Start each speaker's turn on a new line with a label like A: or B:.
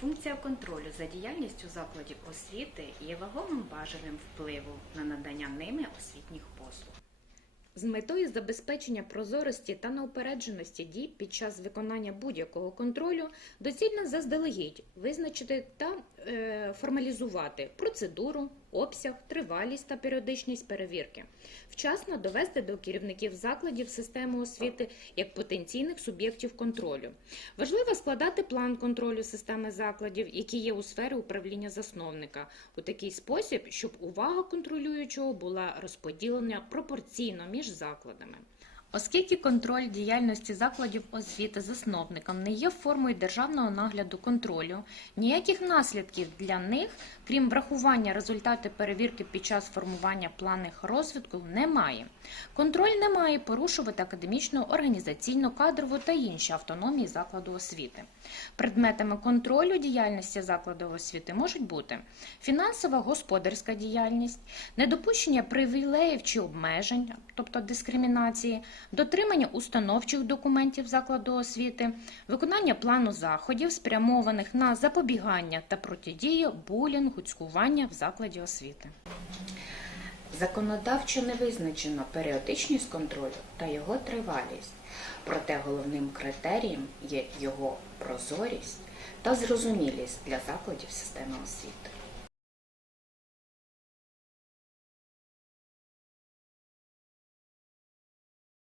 A: Функція контролю за діяльністю закладів освіти є вагомим бажаним впливу на надання ними освітніх послуг.
B: З метою забезпечення прозорості та неупередженості дій під час виконання будь-якого контролю доцільно заздалегідь визначити та формалізувати процедуру, обсяг, тривалість та періодичність перевірки, вчасно довести до керівників закладів системи освіти як потенційних суб'єктів контролю. Важливо складати план контролю системи закладів, які є у сфері управління засновника, у такий спосіб, щоб увага контролюючого була розподілена пропорційно між закладами. Оскільки контроль діяльності закладів освіти засновникам не є формою державного нагляду контролю, ніяких наслідків для них, крім врахування результатів перевірки під час формування планів розвитку, немає. Контроль не має порушувати академічну, організаційну, кадрову та інші автономії закладу освіти. Предметами контролю діяльності закладу освіти можуть бути фінансова господарська діяльність, недопущення привілеїв чи обмежень, тобто дискримінації, дотримання установчих документів закладу освіти, виконання плану заходів, спрямованих на запобігання та протидію булінгу, цькування в закладі освіти.
A: Законодавчо не визначено періодичність контролю та його тривалість, проте головним критерієм є його прозорість та зрозумілість для закладів системи освіти.